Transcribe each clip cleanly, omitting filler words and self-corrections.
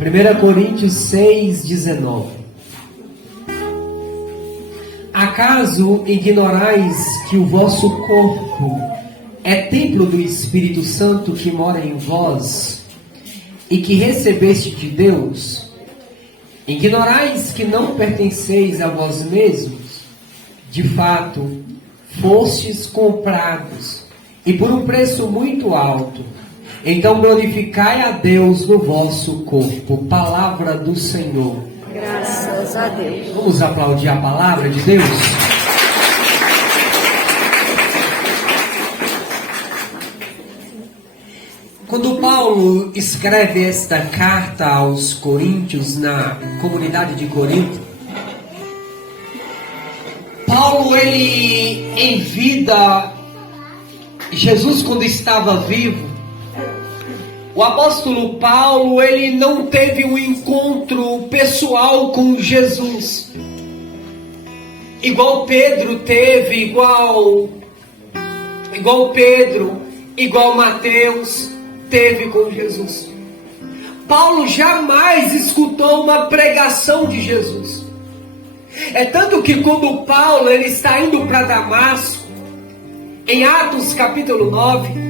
1 Coríntios 6,19. Acaso ignorais que o vosso corpo é templo do Espírito Santo que mora em vós e que recebeste de Deus? Ignorais que não pertenceis a vós mesmos? De fato, fostes comprados e por um preço muito alto. Então glorificai a Deus no vosso corpo. Palavra do Senhor. Graças a Deus. Vamos aplaudir a palavra de Deus? Quando Paulo escreve esta carta aos Coríntios, na comunidade de Corinto, Paulo, ele em vida, Jesus quando estava vivo, o apóstolo Paulo, ele não teve um encontro pessoal com Jesus, igual Pedro teve, igual Pedro, igual Mateus teve com Jesus. Paulo jamais escutou uma pregação de Jesus. É tanto que quando Paulo ele está indo para Damasco, em Atos capítulo 9,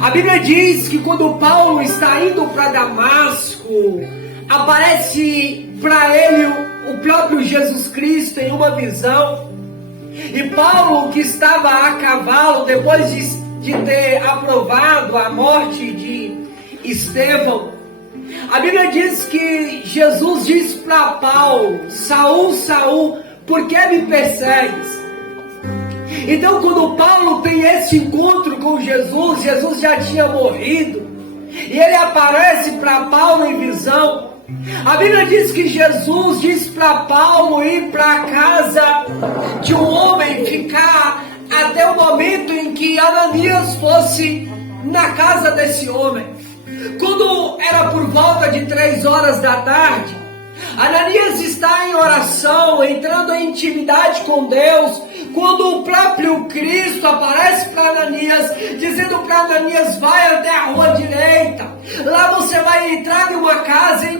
a Bíblia diz que quando Paulo está indo para Damasco, aparece para ele o próprio Jesus Cristo em uma visão. E Paulo, que estava a cavalo, depois de ter aprovado a morte de Estevão, a Bíblia diz que Jesus diz para Paulo: Saul, Saul, por que me persegues? Então, quando Paulo tem esse encontro com Jesus, Jesus já tinha morrido, e ele aparece para Paulo em visão. A Bíblia diz que Jesus diz para Paulo ir para a casa de um homem, ficar até o momento em que Ananias fosse na casa desse homem. Quando era por volta de 3 horas da tarde, Ananias está em oração, entrando em intimidade com Deus, quando o próprio Cristo aparece para Ananias, dizendo para Ananias: vai até a rua direita, lá você vai entrar em uma casa e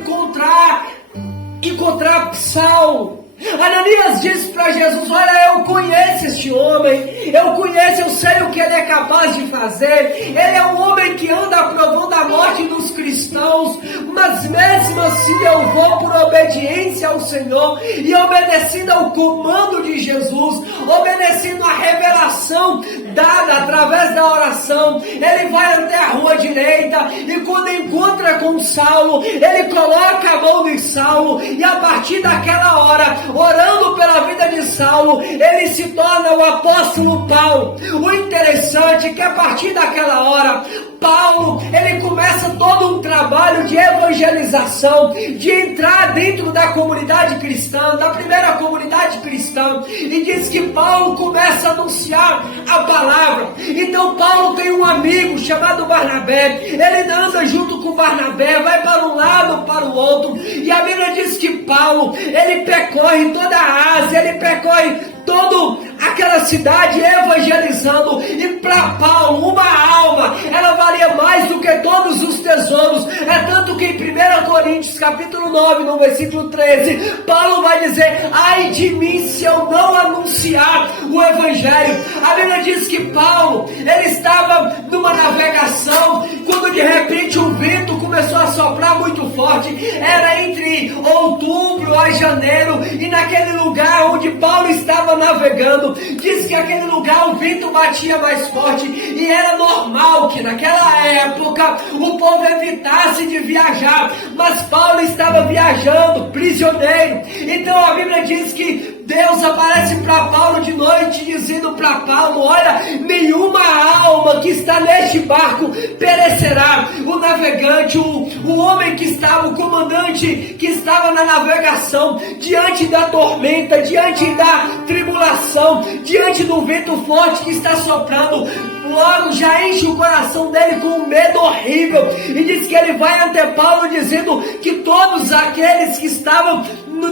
encontrar Saulo. Ananias disse para Jesus: olha, eu conheço este homem, eu sei o que ele é capaz de fazer, ele é um homem que anda aprovando a morte dos cristãos, mas mesmo assim eu vou por obediência ao Senhor, e obedecendo ao comando de Jesus, obedecendo a revelação dada através da oração, ele vai até a rua direita, e quando encontra com Saulo, ele coloca a mão em Saulo, e a partir daquela hora, orando pela vida de Saulo, ele se torna o apóstolo Paulo. O interessante é que a partir daquela hora, Paulo, ele começa todo um trabalho de evangelização, de entrar dentro da comunidade cristã, da primeira comunidade cristã, e diz que Paulo começa a anunciar a palavra. Então Paulo tem um amigo chamado Barnabé, ele anda junto com Barnabé, vai para um lado, para o outro, e a Bíblia diz que Paulo, ele percorre toda a Ásia, ele percorre toda aquela cidade evangelizando, e para Paulo uma alma, ela valia mais do que todos os tesouros. É tanto que em 1 Coríntios capítulo 9, no versículo 13, Paulo vai dizer: ai de mim se eu não anunciar o evangelho. A Bíblia diz que Paulo, ele estava numa navegação, quando de repente o vento começou a soprar muito forte, era entre outubro a janeiro, e naquele lugar onde Paulo estava navegando, diz que aquele lugar o vento batia mais forte, e era normal que naquela época o povo evitasse de viajar, mas Paulo estava viajando, prisioneiro. Então a Bíblia diz que Deus aparece para Paulo de noite, dizendo para Paulo: olha, nenhuma alma que está neste barco perecerá. O navegante, o homem que estava, o comandante que estava na navegação, diante da tormenta, diante da tribulação, diante do vento forte que está soprando, logo já enche o coração dele com um medo horrível, e diz que ele vai até Paulo dizendo que todos aqueles que estavam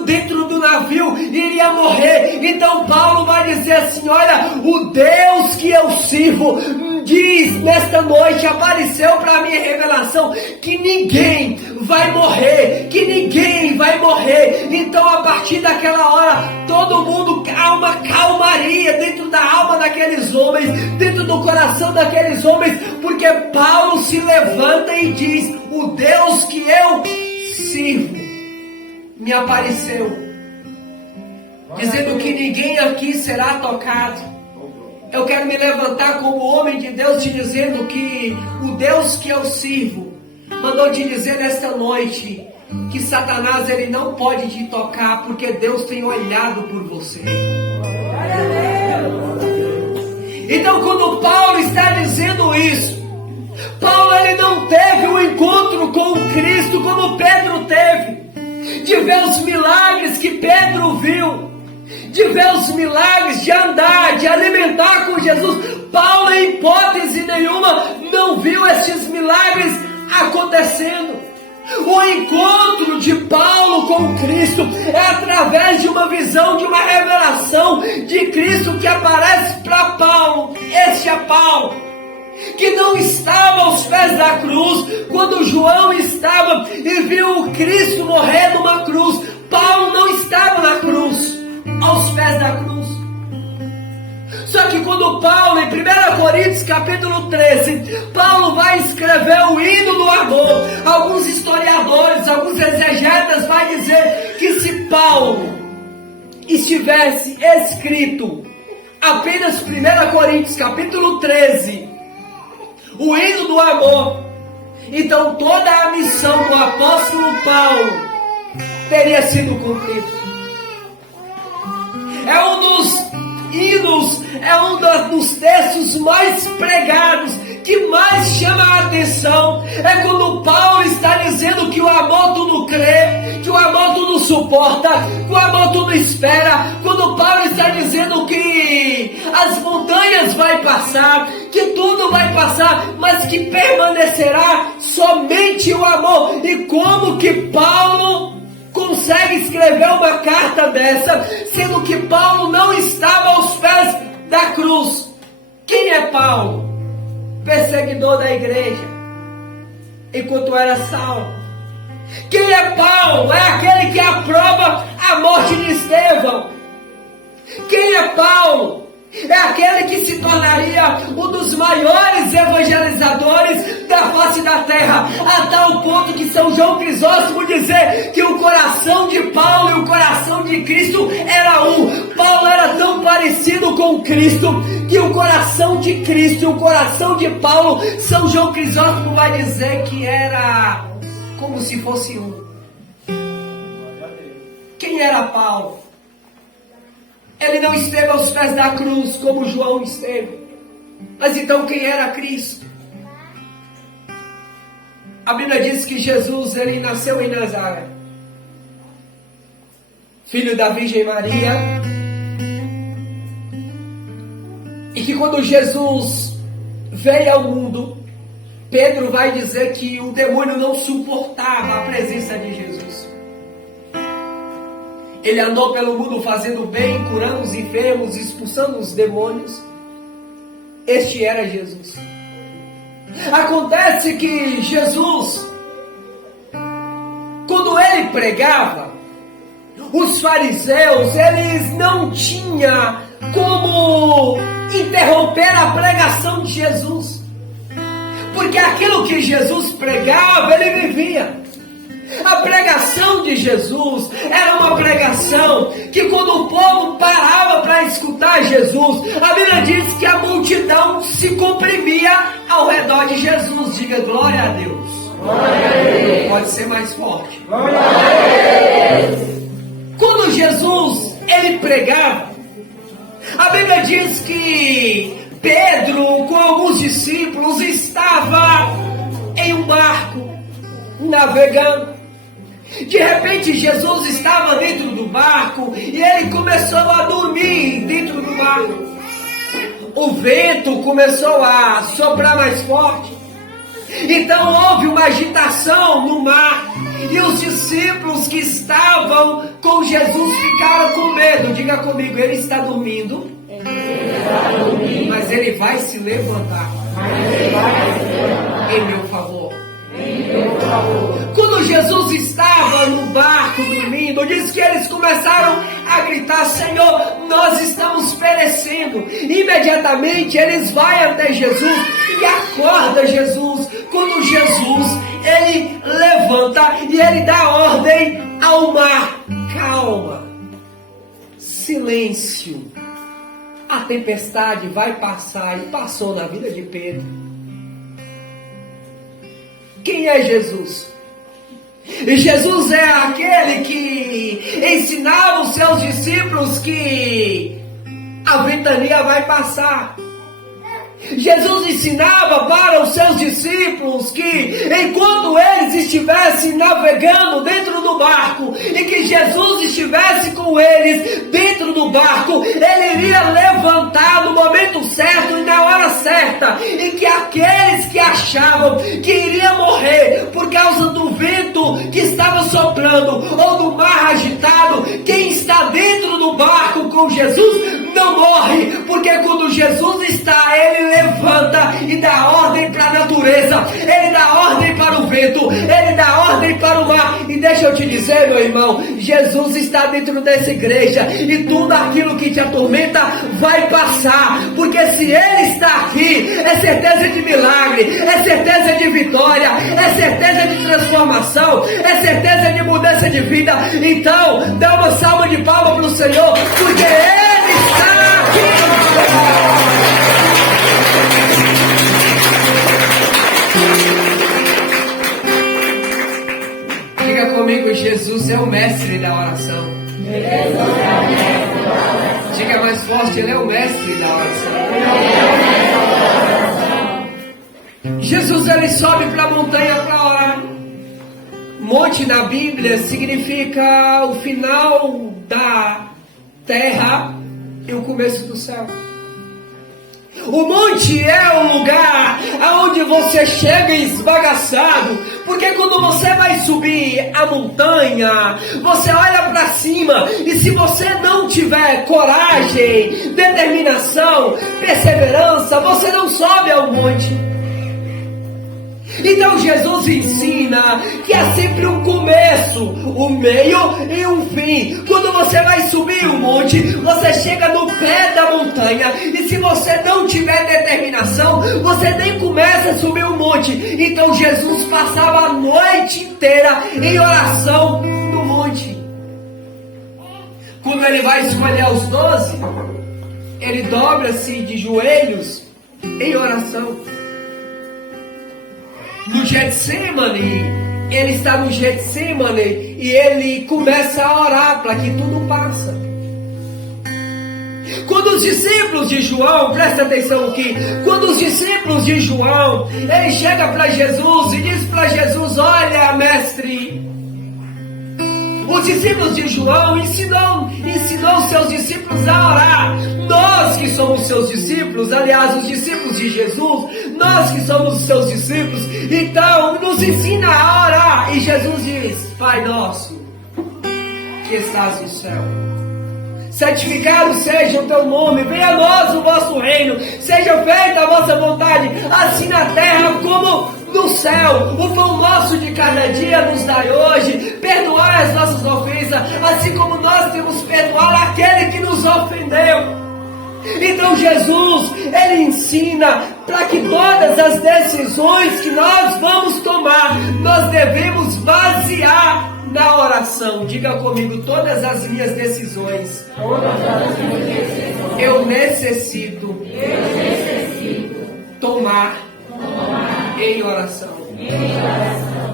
dentro do navio iria morrer. Então Paulo vai dizer assim: olha, o Deus que eu sirvo sirvo, diz nesta noite, apareceu para mim a revelação que ninguém vai morrer, que ninguém vai morrer. Então a partir daquela hora, todo mundo há uma calmaria dentro da alma daqueles homens, dentro do coração daqueles homens, porque Paulo se levanta e diz: o Deus que eu sirvo me apareceu, dizendo que ninguém aqui será tocado. Eu quero me levantar como homem de Deus te dizendo que o Deus que eu sirvo mandou te dizer nesta noite que Satanás ele não pode te tocar, porque Deus tem olhado por você. Então quando Paulo está dizendo isso, Paulo ele não teve um encontro com Cristo como Pedro teve, de ver os milagres que Pedro viu, de ver os milagres, de andar, de alimentar com Jesus. Paulo, em hipótese nenhuma, não viu esses milagres acontecendo. O encontro de Paulo com Cristo é através de uma visão, de uma revelação de Cristo que aparece para Paulo. Este é Paulo, que não estava aos pés da cruz quando João estava e viu o Cristo morrer numa cruz. Paulo não estava na cruz, aos pés da cruz. Só que quando Paulo, em 1 Coríntios capítulo 13, Paulo vai escrever o hino do amor, alguns historiadores, alguns exegetas vão dizer que se Paulo estivesse escrito apenas 1 Coríntios capítulo 13, o hino do amor, então toda a missão do apóstolo Paulo teria sido cumprida. É um dos hinos, é um dos textos mais pregados, que mais chama a atenção. É quando Paulo está dizendo que o amor tudo crê, que o amor tudo suporta, que o amor tudo espera. Quando Paulo está dizendo que as montanhas vai passar, que tudo vai passar, mas que permanecerá somente o amor. E como que Paulo consegue escrever uma carta dessa, sendo que Paulo não estava aos pés da cruz? Quem é Paulo? Perseguidor da igreja, enquanto era Saulo. Quem é Paulo? É aquele que aprova a morte de Estevão. Quem é Paulo? É aquele que se tornaria um dos maiores evangelizadores da face da terra, a tal ponto que São João Crisóstomo dizer que o coração de Paulo e o coração de Cristo era um. Paulo era tão parecido com Cristo que o coração de Cristo e o coração de Paulo, São João Crisóstomo vai dizer que era como se fosse um. Quem era Paulo? Ele não esteve aos pés da cruz como João esteve. Mas então quem era Cristo? A Bíblia diz que Jesus ele nasceu em Nazaré, filho da Virgem Maria, e que quando Jesus veio ao mundo, Pedro vai dizer que o demônio não suportava a presença de Jesus. Ele andou pelo mundo fazendo bem, curando os enfermos, expulsando os demônios. Este era Jesus. Acontece que Jesus, quando ele pregava, os fariseus, eles não tinham como interromper a pregação de Jesus, porque aquilo que Jesus pregava, ele vivia. A pregação de Jesus era uma pregação que quando o povo parava para escutar Jesus, a Bíblia diz que a multidão se comprimia ao redor de Jesus. Diga glória a Deus. Glória a Deus. Pode ser mais forte. Glória a Deus. Quando Jesus ele pregava, a Bíblia diz que Pedro com alguns discípulos estava em um barco navegando. De repente Jesus estava dentro do barco e ele começou a dormir dentro do barco. O vento começou a soprar mais forte. Então houve uma agitação no mar e os discípulos que estavam com Jesus ficaram com medo. Diga comigo, ele está dormindo, mas Ele vai se levantar em meu favor. Quando Jesus estava no barco dormindo, diz que eles começaram a gritar: Senhor, nós estamos perecendo. Imediatamente eles vão até Jesus e acorda Jesus. Quando Jesus, ele levanta e ele dá ordem ao mar: calma, silêncio. A tempestade vai passar, e passou na vida de Pedro. Quem é Jesus? Jesus é aquele que ensinava os seus discípulos que a ventania vai passar. Jesus ensinava para os seus discípulos que enquanto eles estivessem navegando dentro do barco e que Jesus estivesse com eles dentro do barco, ele iria levantar no momento certo e na hora certa, e que aqueles que achavam que iriam morrer por causa do vento que estava soprando ou do mar agitado, quem está dentro do barco com Jesus não morre, porque quando Jesus está, ele levanta e dá ordem para a natureza, ele dá ordem para o vento, ele dá ordem para o mar. E deixa eu te dizer, meu irmão, Jesus está dentro dessa igreja e tudo aquilo que te atormenta vai passar, porque se ele está aqui, é certeza de milagre, é certeza de vitória, é certeza de transformação, é certeza de mudança de vida. Então, dá uma salva de palmas para o Senhor, porque ele está aqui. Diga comigo: Jesus é o mestre da oração. Diga mais forte: Ele é o mestre da oração. Jesus, ele sobe para a montanha para orar. Monte na Bíblia significa o final da terra e o começo do céu. O monte é o lugar aonde você chega esbagaçado, porque quando você vai subir a montanha, você olha para cima, e se você não tiver coragem, determinação, perseverança, você não sobe ao monte. Então Jesus ensina que há sempre um começo, um meio e um fim. Quando você vai subir o monte, você chega no pé da montanha, e se você não tiver determinação, você nem começa a subir o monte. Então Jesus passava a noite inteira em oração no monte. Quando ele vai escolher os 12, ele dobra-se de joelhos em oração. No Getsemane, ele está no Getsemane e ele começa a orar para que tudo passe. Quando os discípulos de João, presta atenção aqui, quando os discípulos de João, ele chega para Jesus e diz para Jesus: olha, mestre, os discípulos de João ensinou seus discípulos a orar. Nós que somos seus discípulos, aliás, os discípulos de Jesus, nós que somos seus discípulos, então nos ensina a orar. E Jesus diz: Pai nosso, que estás no céu, santificado seja o teu nome, venha a nós o vosso reino, seja feita a vossa vontade, assim na terra como no céu. O pão nosso de cada dia nos dai hoje, perdoai as nossas ofensas, assim como nós temos perdoado aquele que nos ofendeu. Então Jesus, ele ensina para que todas as decisões que nós vamos tomar, nós devemos basear na oração. Diga comigo: todas as minhas decisões, eu necessito tomar em oração.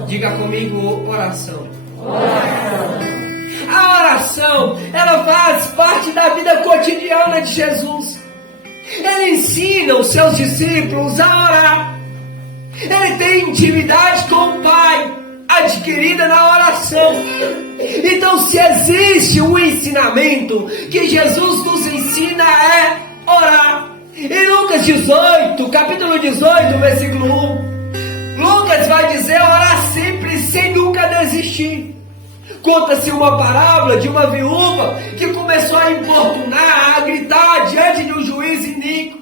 Diga comigo: oração. A oração, ela faz parte da vida cotidiana de Jesus. Ele ensina os seus discípulos a orar. Ele tem intimidade com o Pai, adquirida na oração. Então, se existe um ensinamento que Jesus nos ensina, é orar. Em Lucas 18, capítulo 18, versículo 1, Lucas vai dizer: orar sempre sem nunca desistir. Conta-se uma parábola de uma viúva que começou a importunar, a gritar diante de um juiz iníquo.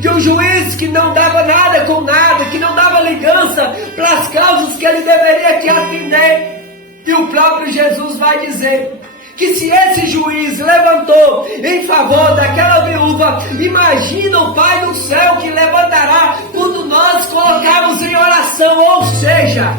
de um juiz que não dava nada com nada, que não dava ligança para as causas que ele deveria te atender. E o próprio Jesus vai dizer que se esse juiz levantou em favor daquela viúva, imagina o Pai do céu que levantará quando nós colocarmos em oração. Ou seja,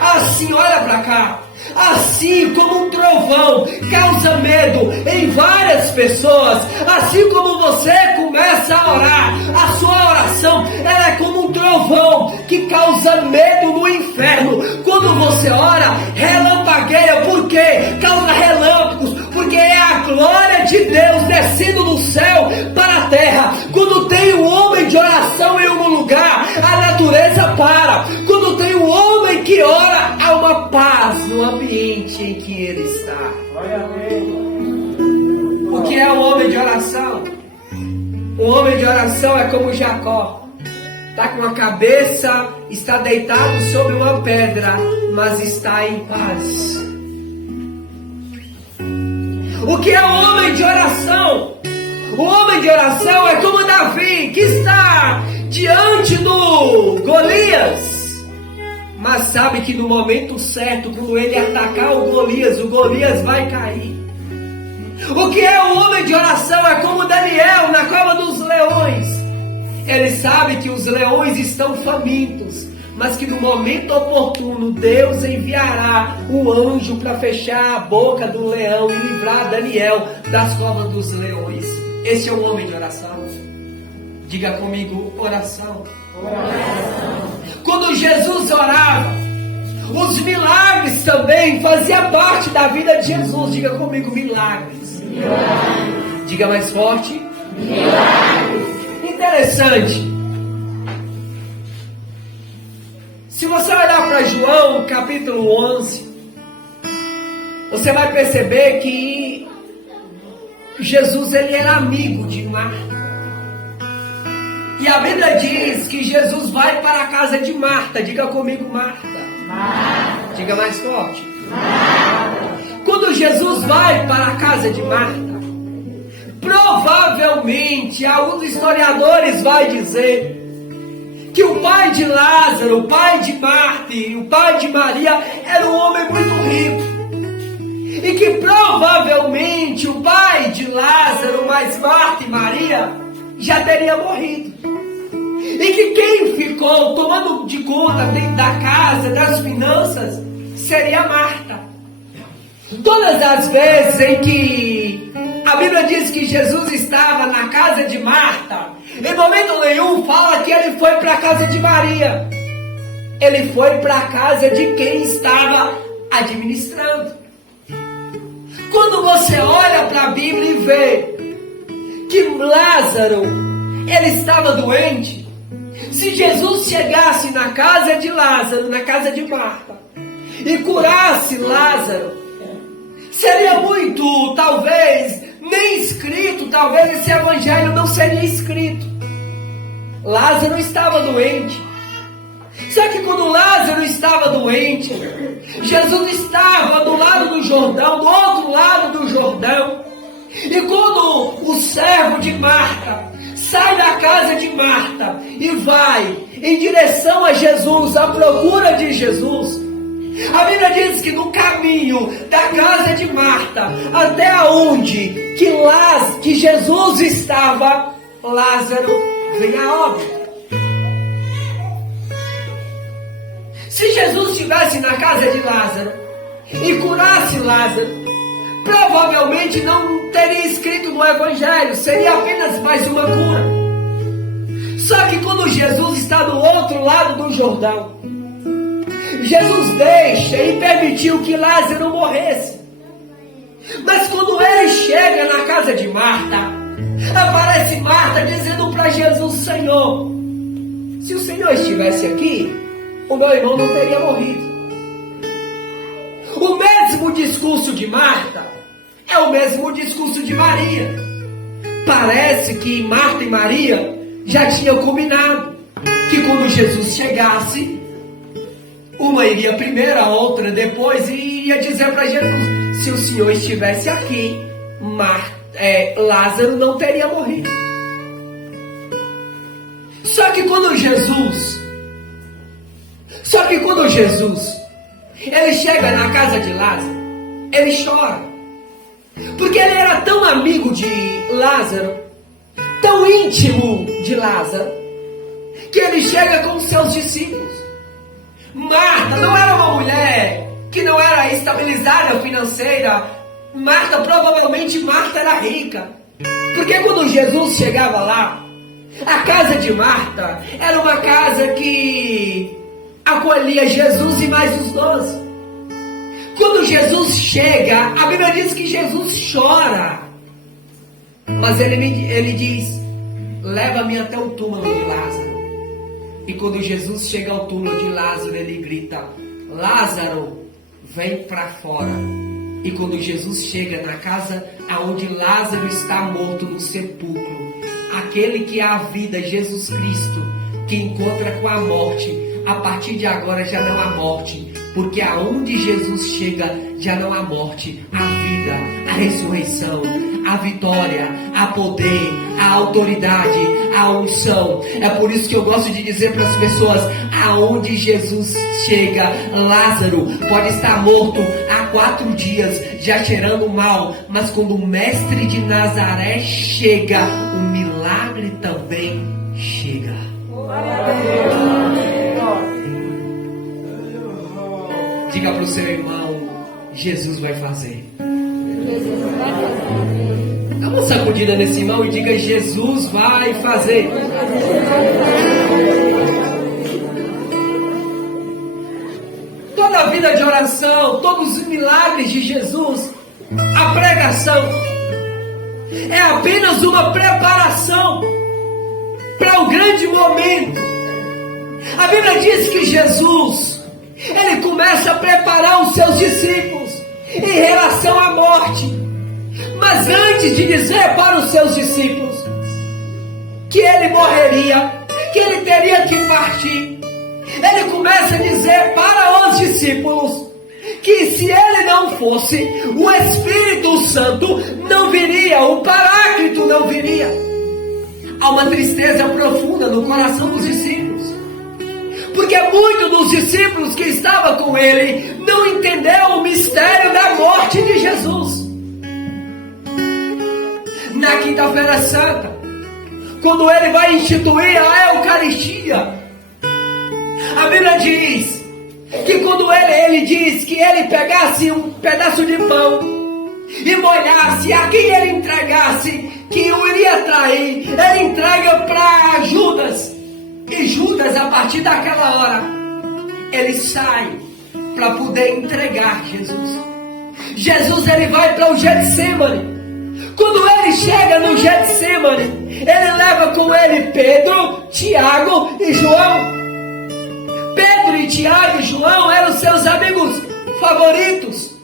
assim, olha para cá, assim como um trovão causa medo em várias pessoas, assim como você começa a orar, a sua oração, ela é como um trovão que causa medo no inferno. Quando você ora, relampagueia. Por quê? Causa relâmpagos, porque é a glória de Deus descendo do céu para a terra. Quando tem um homem de oração em um lugar, a natureza para. Quando tem um homem que ora, há uma paz no ambiente em que ele está. O que é o homem de oração? O homem de oração é como Jacó. Está com a cabeça, está deitado sobre uma pedra, mas está em paz. O que é o homem de oração? O homem de oração é como Davi, que está diante do Golias, mas sabe que no momento certo, quando ele atacar o Golias vai cair. O que é o homem de oração é como Daniel na cova dos leões. Ele sabe que os leões estão famintos, mas que no momento oportuno Deus enviará um anjo para fechar a boca do leão e livrar Daniel das covas dos leões. Esse é um homem de oração. Diga comigo, oração. Oração. Quando Jesus orava, os milagres também faziam parte da vida de Jesus. Diga comigo, milagres. Milagres. Diga mais forte. Milagres. Interessante. Se você olhar para João, capítulo 11, você vai perceber que Jesus ele era amigo de Marta. E a Bíblia diz que Jesus vai para a casa de Marta. Diga comigo, Marta. Marta. Diga mais forte. Marta. Quando Jesus vai para a casa de Marta, provavelmente alguns historiadores vão dizer que o pai de Lázaro, o pai de Marta e o pai de Maria era um homem muito rico. E que provavelmente o pai de Lázaro, mais Marta e Maria, já teria morrido. E que quem ficou tomando de conta dentro da casa, das finanças, seria Marta. Todas as vezes em que a Bíblia diz que Jesus estava na casa de Marta, em momento nenhum fala que ele foi para a casa de Maria. Ele foi para a casa de quem estava administrando. Quando você olha para a Bíblia e vê que Lázaro, ele estava doente, se Jesus chegasse na casa de Lázaro, na casa de Marta, e curasse Lázaro, seria muito, talvez, nem escrito, talvez esse evangelho não seria escrito. Lázaro estava doente. Só que quando Lázaro estava doente, Jesus estava do lado do Jordão, do outro lado do Jordão. E quando o servo de Marta sai da casa de Marta e vai em direção a Jesus, à procura de Jesus, a Bíblia diz que no caminho da casa de Marta até onde que Jesus estava, Lázaro vem a óbito. Se Jesus estivesse na casa de Lázaro e curasse Lázaro, provavelmente não teria escrito no Evangelho, seria apenas mais uma cura. Só que quando Jesus está do outro lado do Jordão, Jesus deixa e permitiu que Lázaro morresse. Mas quando ele chega na casa de Marta, aparece Marta dizendo para Jesus: Senhor, se o Senhor estivesse aqui, o meu irmão não teria morrido. O mesmo discurso de Marta é o mesmo discurso de Maria. Parece que Marta e Maria já tinham combinado que quando Jesus chegasse, uma iria primeiro, a outra depois, e iria dizer para Jesus: se o Senhor estivesse aqui, Lázaro não teria morrido. Só que quando Jesus, ele chega na casa de Lázaro, ele chora. Porque ele era tão amigo de Lázaro, tão íntimo de Lázaro, que ele chega com os seus discípulos. Marta não era uma mulher que não era estabilizada financeira. Provavelmente Marta era rica. Porque quando Jesus chegava lá, a casa de Marta era uma casa que acolhia Jesus e mais os 12. Quando Jesus chega, a Bíblia diz que Jesus chora. Mas ele diz: leva-me até o túmulo de Lázaro. E quando Jesus chega ao túmulo de Lázaro, ele grita: Lázaro, vem para fora. E quando Jesus chega na casa aonde Lázaro está morto no sepulcro, aquele que é a vida, Jesus Cristo, que encontra com a morte, a partir de agora já não há morte, porque aonde Jesus chega já não há morte, há vida, a ressurreição, a vitória, a poder, a autoridade, a unção. É por isso que eu gosto de dizer para as pessoas: aonde Jesus chega, Lázaro pode estar morto há 4 dias, já cheirando mal, mas quando o mestre de Nazaré chega, o milagre também chega. Diga para o seu irmão: Jesus vai fazer. Dá uma sacudida nesse irmão e diga: Jesus vai fazer. Toda a vida de oração, todos os milagres de Jesus, a pregação é apenas uma preparação para o grande momento. A Bíblia diz que Jesus, ele começa a preparar os seus discípulos em relação à morte. Mas antes de dizer para os seus discípulos que ele morreria, que ele teria que partir, ele começa a dizer para os discípulos que se ele não fosse, o Espírito Santo não viria, o Paráclito não viria. Há uma tristeza profunda no coração dos discípulos, porque muitos dos discípulos que estavam com ele não entenderam o mistério da morte de Jesus. Na quinta-feira santa, quando ele vai instituir a Eucaristia, a Bíblia diz que quando ele diz que ele pegasse um pedaço de pão e molhasse, a quem ele entregasse, que o iria trair, ele entrega para Judas. E Judas, a partir daquela hora, ele sai para poder entregar Jesus. Jesus, ele vai para o Getsemane. Quando ele chega no Getsemane, ele leva com ele Pedro, Tiago e João. Pedro e Tiago e João eram seus amigos favoritos.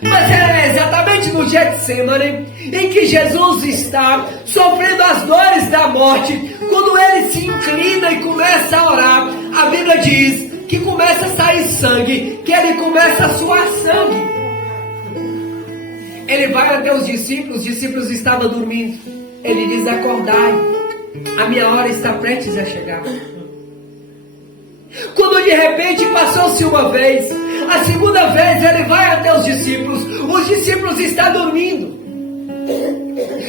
Mas era exatamente no Getsemane em que Jesus está sofrendo as dores da morte. Quando ele se inclina e começa a orar, a Bíblia diz que começa a sair sangue, que ele começa a suar sangue. Ele vai até os discípulos estavam dormindo. Ele diz: acordai, a minha hora está prestes a chegar. Quando de repente passou-se uma vez, a segunda vez ele vai até os discípulos estão dormindo.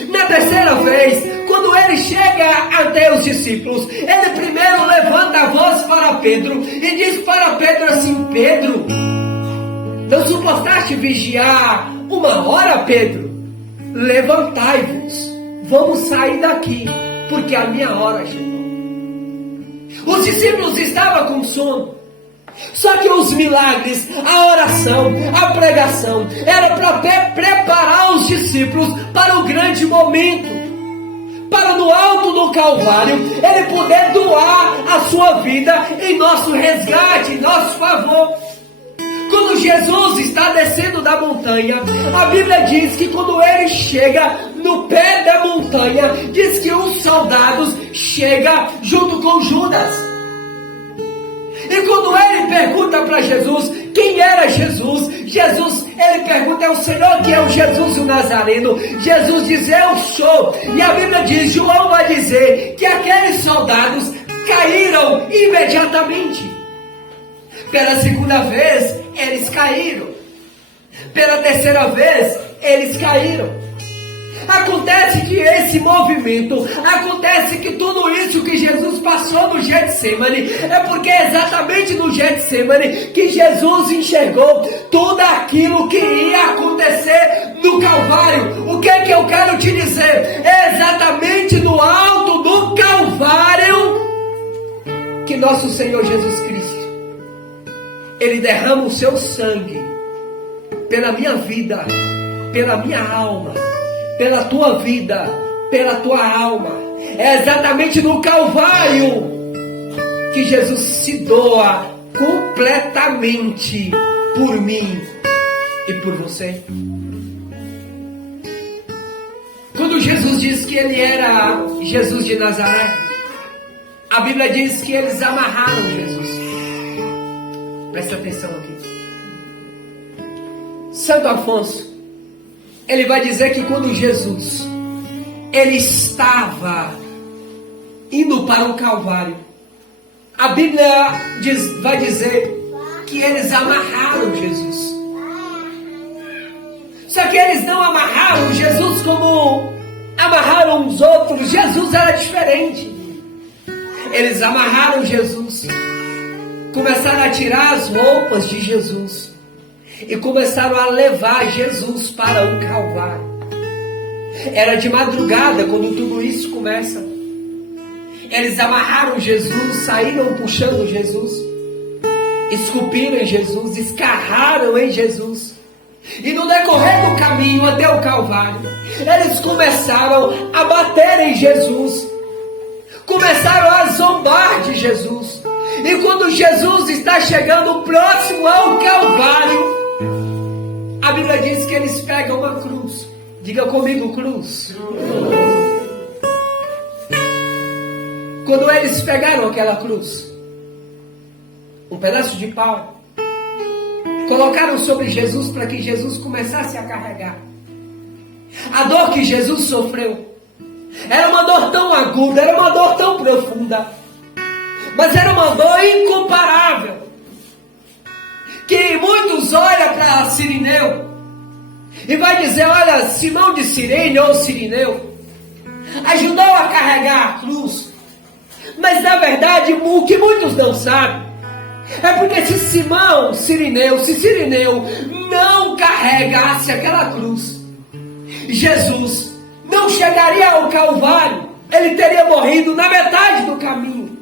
Na terceira vez, quando ele chega até os discípulos, ele primeiro levanta a voz para Pedro e diz para Pedro assim: Pedro, não suportaste vigiar 1 hora, Pedro? Levantai-vos, vamos sair daqui, porque a minha hora chegou. Os discípulos estavam com sono. Só que os milagres, a oração, a pregação, era para preparar os discípulos para o grande momento, para no alto do Calvário ele poder doar a sua vida em nosso resgate, em nosso favor. Quando Jesus está descendo da montanha, a Bíblia diz que quando ele chega no pé da montanha, diz que os soldados chegam junto com Judas. E quando ele pergunta para Jesus quem era Jesus, ele pergunta: é o Senhor que é o Jesus o Nazareno? Jesus diz: eu sou. E a Bíblia diz, João vai dizer que aqueles soldados caíram imediatamente. Pela segunda vez, eles caíram. Pela terceira vez, eles caíram. Acontece que esse movimento, acontece que tudo isso que Jesus passou no Getsemane, é porque é exatamente no Getsemane que Jesus enxergou tudo aquilo que ia acontecer no Calvário. O que é que eu quero te dizer? É exatamente no alto do Calvário que nosso Senhor Jesus Cristo, Ele derrama o seu sangue pela minha vida, pela minha alma, pela tua vida, pela tua alma. É exatamente no Calvário que Jesus se doa completamente por mim e por você. Quando Jesus diz que Ele era Jesus de Nazaré, a Bíblia diz que eles amarraram Jesus. Presta atenção aqui. Santo Afonso, ele vai dizer que quando Jesus, ele estava indo para o Calvário, a Bíblia vai dizer que eles amarraram Jesus. Só que eles não amarraram Jesus como amarraram os outros. Jesus era diferente. Eles amarraram Jesus, começaram a tirar as roupas de Jesus e começaram a levar Jesus para o Calvário. Era de madrugada quando tudo isso começa. Eles amarraram Jesus, saíram puxando Jesus, esculpiram em Jesus, escarraram em Jesus. E no decorrer do caminho até o Calvário, eles começaram a bater em Jesus, começaram a zombar de Jesus. E quando Jesus está chegando próximo ao Calvário, a Bíblia diz que eles pegam uma cruz. Diga comigo, cruz. Quando eles pegaram aquela cruz, um pedaço de pau, colocaram sobre Jesus para que Jesus começasse a carregar. A dor que Jesus sofreu era uma dor tão aguda, era uma dor tão profunda, mas era uma dor incomparável, que muitos olham para Cirineu e vai dizer: olha, Simão de Cirene ou Cirineu ajudou a carregar a cruz. Mas na verdade, o que muitos não sabem é porque se Cirineu não carregasse aquela cruz, Jesus não chegaria ao Calvário. Ele teria morrido na metade do caminho.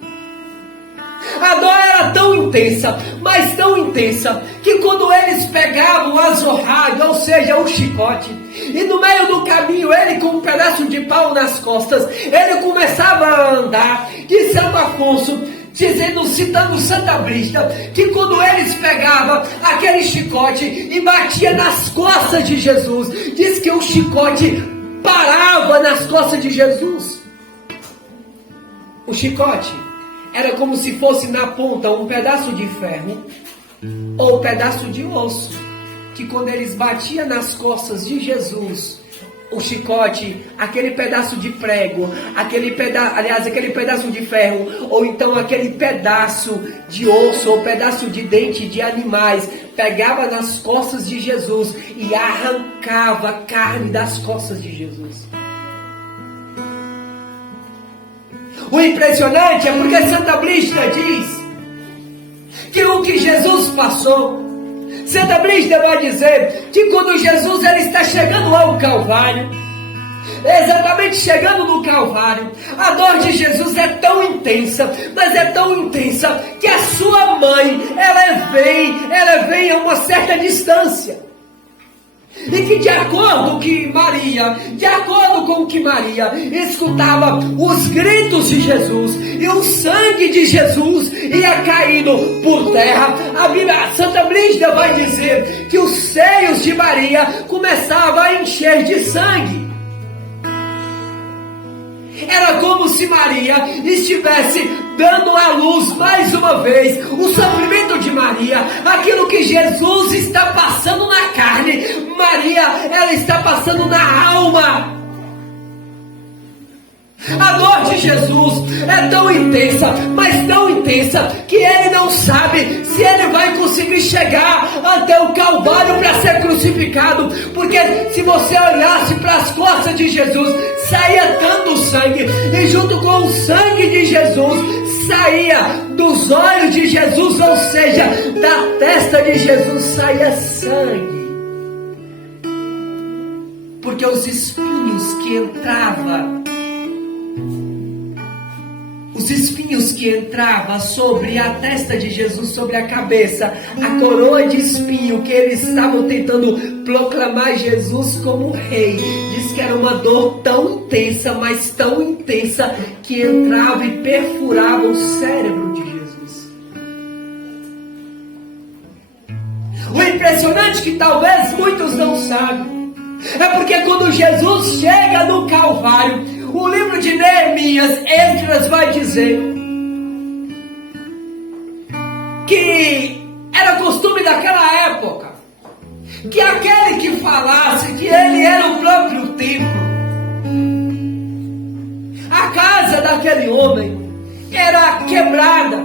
A dor era tão intensa, mas tão intensa, que quando eles pegavam o azorrado, ou seja, o chicote, e no meio do caminho, ele com um pedaço de pau nas costas, ele começava a andar. E Santo Afonso, citando Santa Brígida, que quando eles pegavam aquele chicote e batia nas costas de Jesus, diz que o chicote parava nas costas de Jesus. O chicote era como se fosse na ponta um pedaço de ferro ou um pedaço de osso, que quando eles batiam nas costas de Jesus, o chicote, aquele pedaço de prego, aquele pedaço de ferro, ou então aquele pedaço de osso ou pedaço de dente de animais, pegava nas costas de Jesus e arrancava a carne das costas de Jesus. O impressionante é porque Santa Brígida diz que o que Jesus passou, Santa Brígida vai dizer que quando Jesus ele está chegando ao Calvário, exatamente chegando no Calvário, a dor de Jesus é tão intensa, mas é tão intensa que a sua mãe, ela vem a uma certa distância. E que de acordo com que Maria escutava os gritos de Jesus e o sangue de Jesus ia caindo por terra, a Santa Brígida vai dizer que os seios de Maria começavam a encher de sangue. Era como se Maria estivesse dando à luz mais uma vez o sofrimento de Maria, aquilo que Jesus está passando na carne, Maria, ela está passando na alma. A dor de Jesus é tão intensa, mas tão intensa, que ele não sabe se ele vai conseguir chegar até o Calvário para ser crucificado. Porque se você olhasse para as costas de Jesus, saía tanto sangue, e junto com o sangue de Jesus, saía dos olhos de Jesus, ou seja, da testa de Jesus saía sangue. Porque os espinhos que entrava sobre a testa de Jesus, sobre a cabeça, a coroa de espinho que eles estavam tentando proclamar Jesus como rei, diz que era uma dor tão intensa, mas tão intensa, que entrava e perfurava o cérebro de Jesus. O impressionante que talvez muitos não sabem é porque quando Jesus chega no Calvário, o livro de Neemias, Esdras vai dizer que era costume daquela época que aquele que falasse que ele era o próprio templo, a casa daquele homem era quebrada,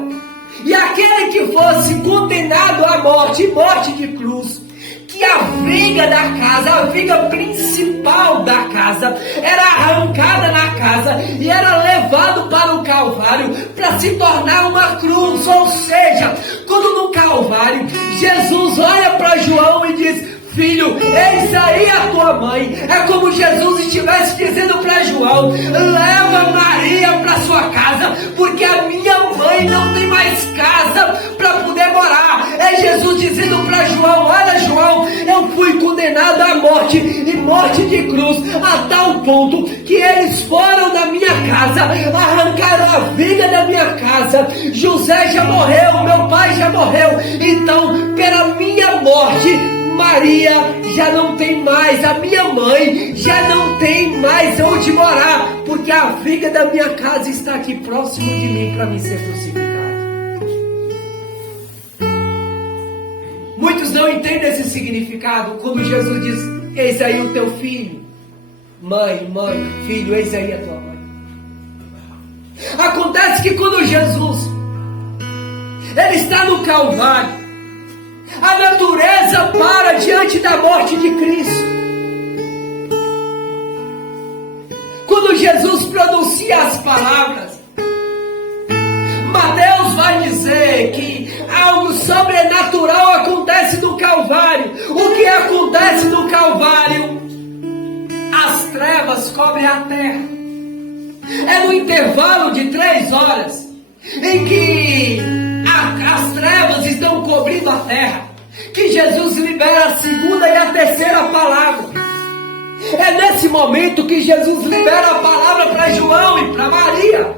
e aquele que fosse condenado à morte, morte de cruz, que a viga da casa, a viga principal da casa, era arrancada na casa e era levado para o Calvário para se tornar uma cruz. Ou seja, quando no Calvário Jesus olha para João e diz: filho, eis aí a tua mãe. É como Jesus estivesse dizendo para João: leva Maria para sua casa, porque a minha mãe não tem mais casa para poder morar. É Jesus dizendo para João: olha, João, eu fui condenado à morte, e morte de cruz, a tal ponto que eles foram da minha casa, arrancaram a viga da minha casa. José já morreu, meu pai já morreu, então pela minha morte Maria já não tem mais, a minha mãe já não tem mais onde morar, porque a viga da minha casa está aqui próximo de mim para me ser crucificado. Muitos não entendem esse significado quando Jesus diz: eis aí o teu filho. Mãe, filho, eis aí a tua mãe. Acontece que quando Jesus ele está no Calvário, a natureza para diante da morte de Cristo. Quando Jesus pronuncia as palavras, Mateus vai dizer que algo sobrenatural acontece no Calvário. O que acontece no Calvário? As trevas cobrem a terra. É no intervalo de 3 horas em que as trevas estão cobrindo a terra, que Jesus libera a segunda e a terceira palavra. É nesse momento que Jesus libera a palavra para João e para Maria.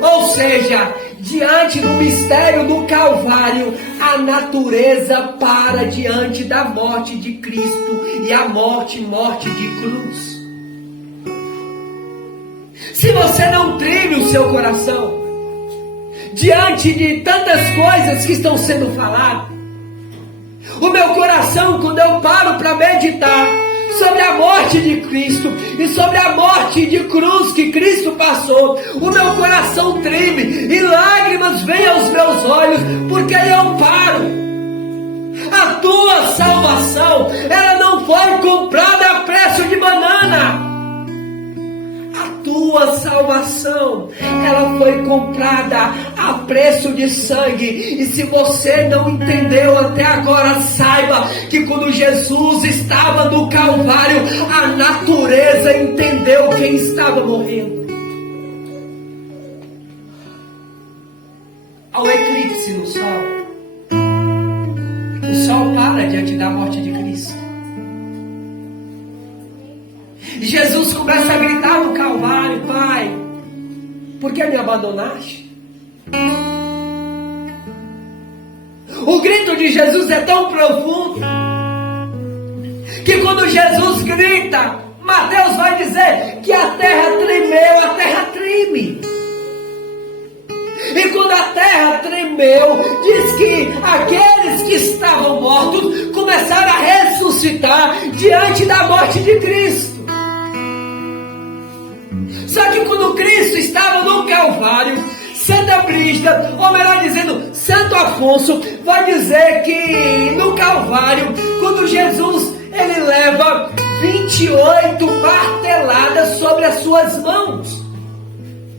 Ou seja, diante do mistério do Calvário, a natureza para diante da morte de Cristo, e a morte de cruz. Se você não treme o seu coração diante de tantas coisas que estão sendo faladas, o meu coração, quando eu paro para meditar sobre a morte de Cristo e sobre a morte de cruz que Cristo passou, o meu coração treme e lágrimas vêm aos meus olhos, porque eu paro. A tua salvação, ela não foi comprada a preço de banana. A tua salvação, ela foi comprada a preço de sangue. E se você não entendeu até agora, saiba que quando Jesus estava no Calvário, a natureza entendeu quem estava morrendo. Ao eclipse no sol, o sol para diante da morte de Cristo. E Jesus começa a gritar no Calvário: Pai, por que me abandonaste? O grito de Jesus é tão profundo que quando Jesus grita, Mateus vai dizer que a terra tremeu, a terra treme. E quando a terra tremeu, diz que aqueles que estavam mortos começaram a ressuscitar diante da morte de Cristo. Só que quando Cristo estava no Calvário, Santa Brígida, ou melhor dizendo, Santo Afonso, vai dizer que no Calvário, quando Jesus ele leva 28 marteladas sobre as suas mãos.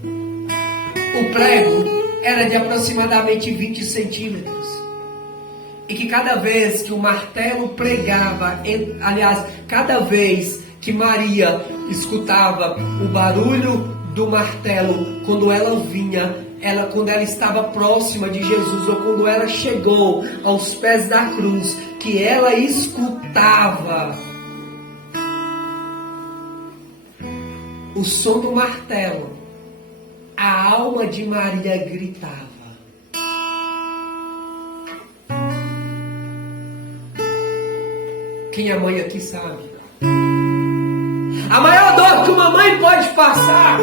O prego era de aproximadamente 20 centímetros. E que cada vez que o martelo pregava, aliás, cada vez que Maria escutava o barulho do martelo, quando ela vinha, quando ela estava próxima de Jesus, ou quando ela chegou aos pés da cruz, que ela escutava o som do martelo, a alma de Maria gritava. Quem é mãe aqui sabe. A maior dor que uma mãe pode passar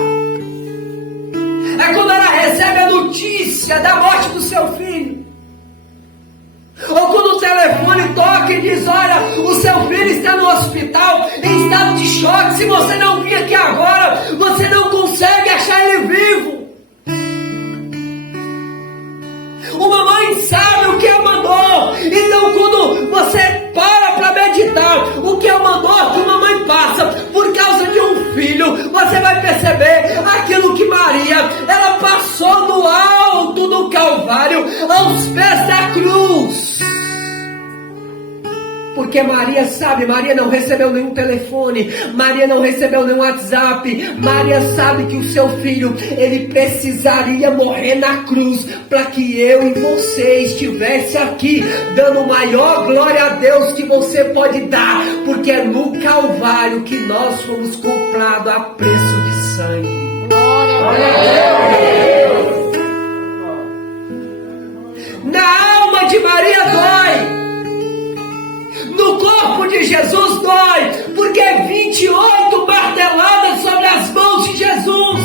é quando ela recebe a notícia da morte do seu filho. Ou quando o telefone toca e diz: olha, o seu filho está no hospital em estado de choque. Se você não vir aqui agora, você não consegue achar ele vivo. Uma mãe sabe o que é uma dor. Então quando você para meditar o que é uma dor que uma mãe passa por causa de um filho, você vai perceber aquilo que Maria, ela passou no alto do Calvário, aos pés da cruz. Porque Maria sabe, Maria não recebeu nenhum telefone, Maria não recebeu nenhum WhatsApp, Maria sabe que o seu filho, ele precisaria morrer na cruz, para que eu e você estivesse aqui, dando maior glória a Deus que você pode dar, porque é no Calvário que nós fomos comprados a preço de sangue. Glória a Deus! Na alma de Maria dói. No corpo de Jesus dói, porque 28 marteladas sobre as mãos de Jesus,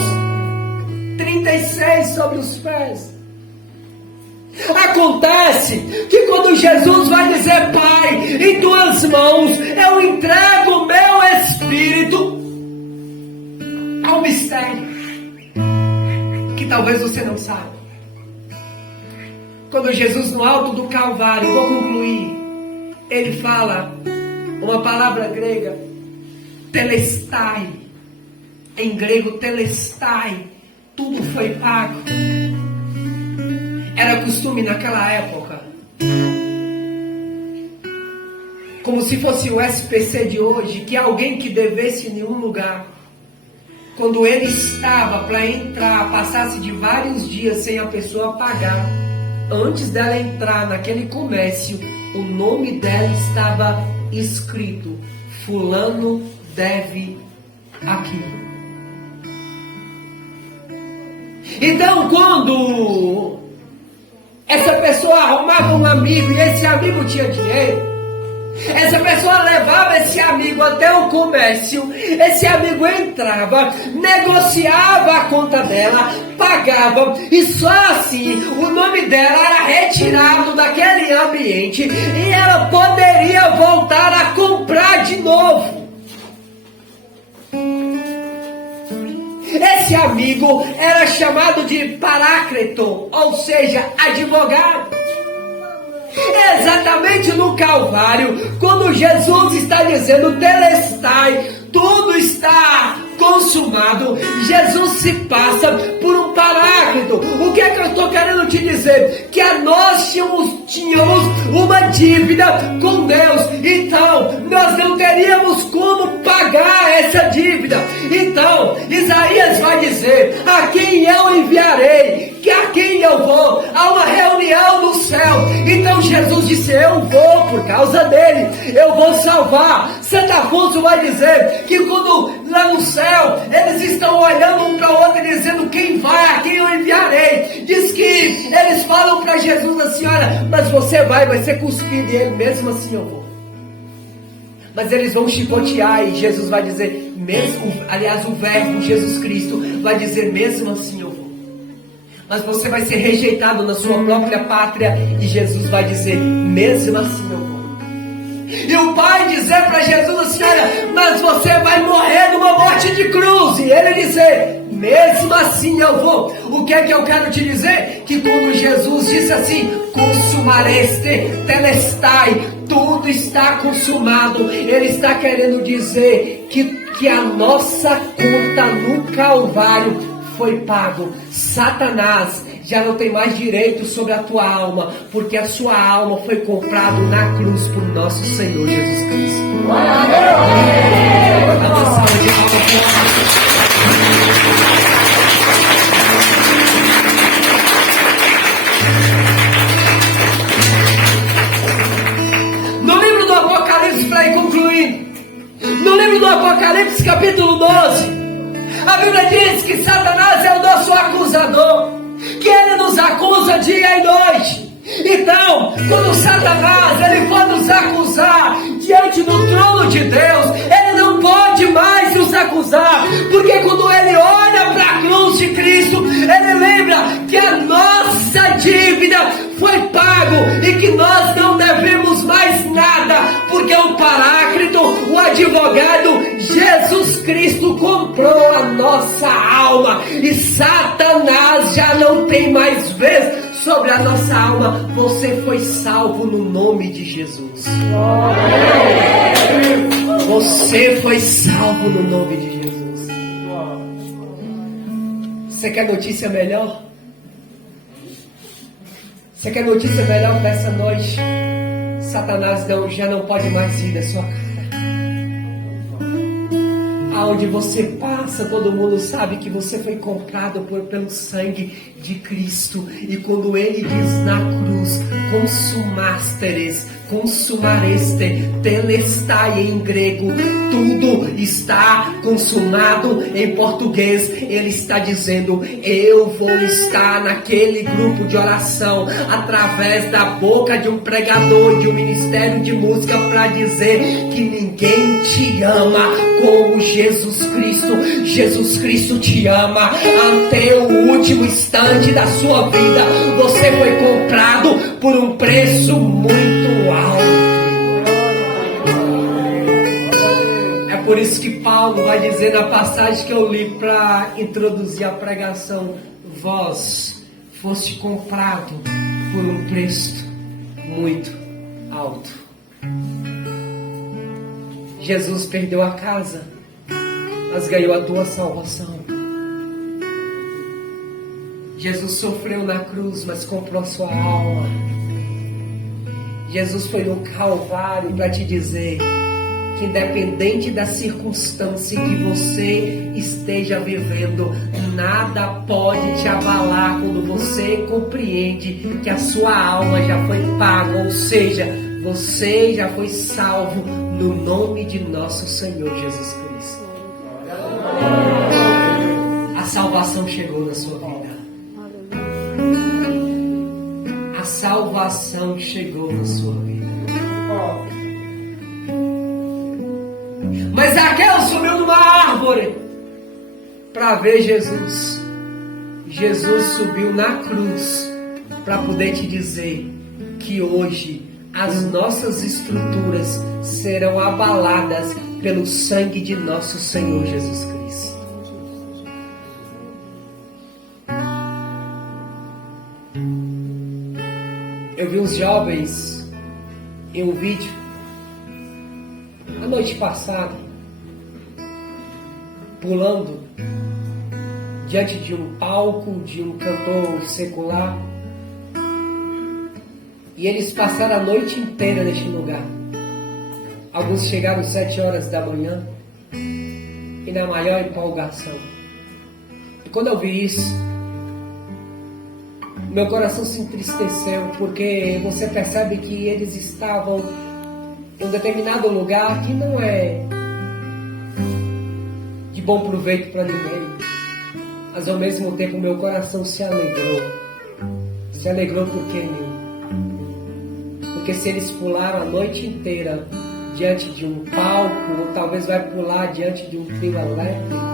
36 sobre os pés. Acontece que quando Jesus vai dizer: Pai, em tuas mãos eu entrego o meu espírito, há um mistério que talvez você não saiba. Quando Jesus no alto do Calvário, vou concluir, ele fala uma palavra grega, telestai. Em grego, telestai. Tudo foi pago. Era costume naquela época, como se fosse o SPC de hoje, que alguém que devesse em nenhum lugar, quando ele estava para entrar, passasse de vários dias sem a pessoa pagar, antes dela entrar naquele comércio, o nome dela estava escrito: fulano deve aqui. Então quando essa pessoa arrumava um amigo e esse amigo tinha dinheiro, essa pessoa levava esse amigo até o comércio, esse amigo entrava, negociava a conta dela, pagava, e só assim o nome dela era retirado daquele ambiente e ela poderia voltar a comprar de novo. Esse amigo era chamado de paráclito, ou seja, advogado. Exatamente no Calvário, quando Jesus está dizendo telestai, tudo está consumado, Jesus se passa por um paráclito. O que é que eu estou querendo te dizer? Que nós tínhamos uma dívida com Deus, então nós não teríamos como pagar essa dívida. Então Isaías vai dizer: a quem eu enviarei, que a quem eu vou, há uma reunião no céu. Então Jesus disse: eu vou por causa dele, eu vou salvar. Santo Afonso vai dizer que quando lá no céu eles estão olhando um para o outro e dizendo: quem vai, a quem eu enviarei. Diz que eles falam para Jesus assim: olha, mas você vai ser cuspido, e ele: mesmo assim eu vou. Mas eles vão chicotear e Jesus vai dizer, aliás, o verbo Jesus Cristo vai dizer: mesmo assim eu vou. Mas você vai ser rejeitado na sua própria pátria e Jesus vai dizer: mesmo assim eu vou. E o pai dizer para Jesus assim: olha, mas você vai morrer numa morte de cruz. E ele dizer: mesmo assim eu vou. O que é que eu quero te dizer? Que quando Jesus disse assim: consumareste telestai, tudo está consumado, ele está querendo dizer que a nossa conta no Calvário foi pago. Satanás já não tem mais direito sobre a tua alma, porque a sua alma foi comprada na cruz por nosso Senhor Jesus Cristo. No livro do Apocalipse, para ir concluir, no livro do Apocalipse capítulo 12, a Bíblia diz que Satanás é o nosso acusador, que ele nos acusa dia e noite. Então, quando Satanás ele for nos acusar diante do trono de Deus, ele não pode mais nos acusar, porque quando ele olha para a cruz de Cristo, ele lembra que a nossa dívida foi pago e que nós não devemos mais nada, porque o Paráclito, o advogado Jesus Cristo, comprou a nossa alma, e Satanás já não tem mais vez sobre a nossa alma. Você foi salvo no nome de Jesus. Você foi salvo no nome de Jesus. Você quer notícia melhor? Você quer notícia melhor dessa noite? Satanás já não pode mais ir da sua cara. Aonde você passa, todo mundo sabe que você foi comprado pelo sangue de Cristo. E quando ele diz na cruz: consumareste, telestai em grego, tudo está consumado em português. Ele está dizendo: eu vou estar naquele grupo de oração, através da boca de um pregador, de um ministério de música, para dizer que ninguém te ama como Jesus Cristo. Jesus Cristo te ama até o último instante da sua vida. Você foi comprado por um preço muito alto. É por isso que Paulo vai dizer na passagem que eu li para introduzir a pregação: vós foste comprado por um preço muito alto. Jesus perdeu a casa, mas ganhou a tua salvação. Jesus sofreu na cruz, mas comprou a sua alma. Jesus foi no Calvário para te dizer que, independente da circunstância que você esteja vivendo, nada pode te abalar quando você compreende que a sua alma já foi paga, ou seja, você já foi salvo no nome de nosso Senhor Jesus Cristo. A salvação chegou na sua vida. A salvação chegou na sua vida. Mas Zaqueu subiu numa árvore para ver Jesus. Jesus subiu na cruz para poder te dizer que hoje as nossas estruturas serão abaladas pelo sangue de nosso Senhor Jesus Cristo. Eu vi uns jovens em um vídeo a noite passada pulando diante de um palco de um cantor secular, e eles passaram a noite inteira neste lugar. Alguns chegaram às 7 horas da manhã e na maior empolgação. E quando eu vi isso, meu coração se entristeceu, porque você percebe que eles estavam em um determinado lugar que não é de bom proveito para ninguém. Mas ao mesmo tempo meu coração se alegrou. Se alegrou por quê, meu? Porque se eles pularam a noite inteira diante de um palco, ou talvez vai pular diante de um trio elétrico,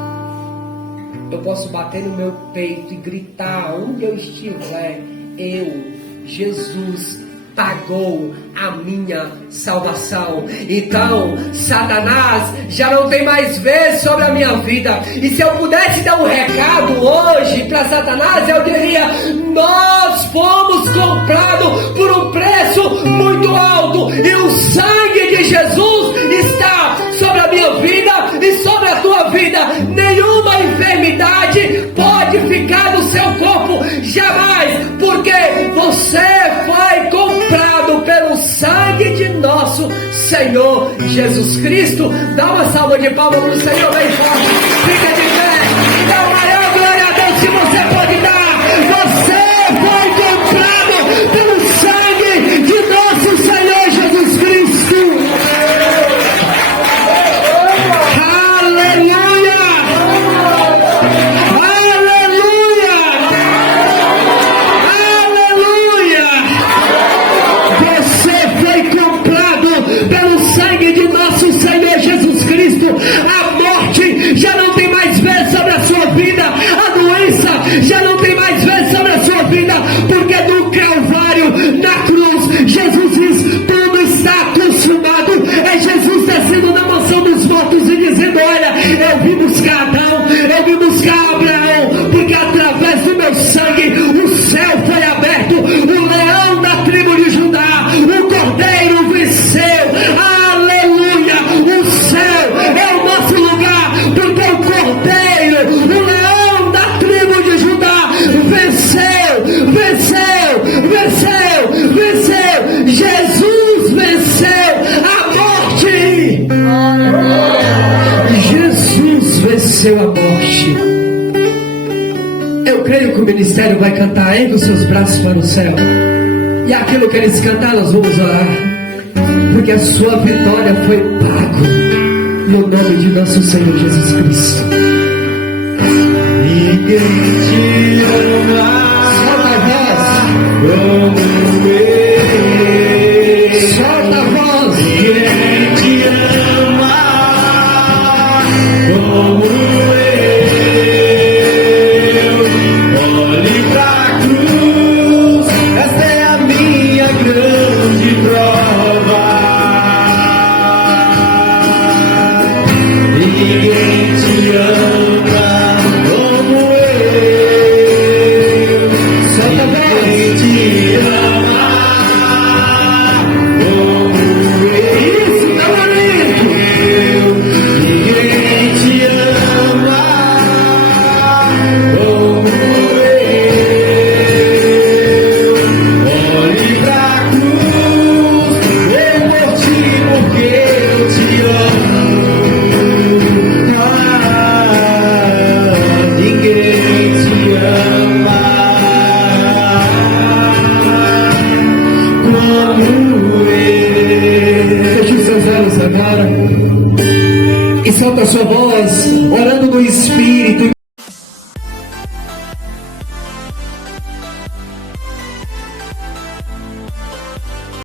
eu posso bater no meu peito e gritar onde eu estiver: eu, Jesus, pagou a minha salvação. Então, Satanás já não tem mais vez sobre a minha vida. E se eu pudesse dar um recado hoje para Satanás, eu diria: nós fomos comprados por um preço muito alto, e o sangue de Jesus está sobre a minha vida e sobre a tua vida. Nenhuma enfermidade pode ficar no seu corpo, jamais, porque você foi comprado pelo sangue de nosso Senhor Jesus Cristo. Dá uma salva de palmas para o Senhor bem forte. Fica de pé, dá uma maior glória a Deus se você pode dar. Você foi comprado pelo sangue de nosso Senhor Jesus Cristo. Aleluia! Aleluia! Aleluia! Você foi comprado pelo sangue de nosso Senhor Jesus Cristo. A morte já não tem mais vez sobre a sua vida. A doença já não tem mais vez sobre a sua vida, porque no Calvário, na cruz, Jesus diz: tudo está consumado. É Jesus descendo na mansão dos mortos e dizendo: olha, eu vim buscar Adão, eu vim buscar Abraão, porque através do meu sangue o céu foi aberto. O leão da tribo de Judá, o cordeiro venceu. Aleluia! O céu é o nosso lugar, porque o cordeiro, o leão da tribo de Judá, venceu, venceu, venceu, venceu. Jesus venceu a morte. Jesus venceu a morte. Eu creio que o ministério vai cantar: ergue os seus braços para o céu. E aquilo que eles cantaram, nós vamos orar, porque a sua vitória foi pago no nome de nosso Senhor Jesus Cristo. Ninguém te ama Solta a voz. como eu. Solta a voz. Ninguém te ama como eu. Olhe pra cruz, essa é a minha grande prova. Ninguém te ama como eu. Solta a voz. Ninguém te ama como Isso, meu amigo. eu. Ninguém te ama como eu. Olhe pra cruz, eu por ti porque eu te amo. Ninguém te ama como eu. Feche os seus olhos agora e solta a sua voz, orando no Espírito.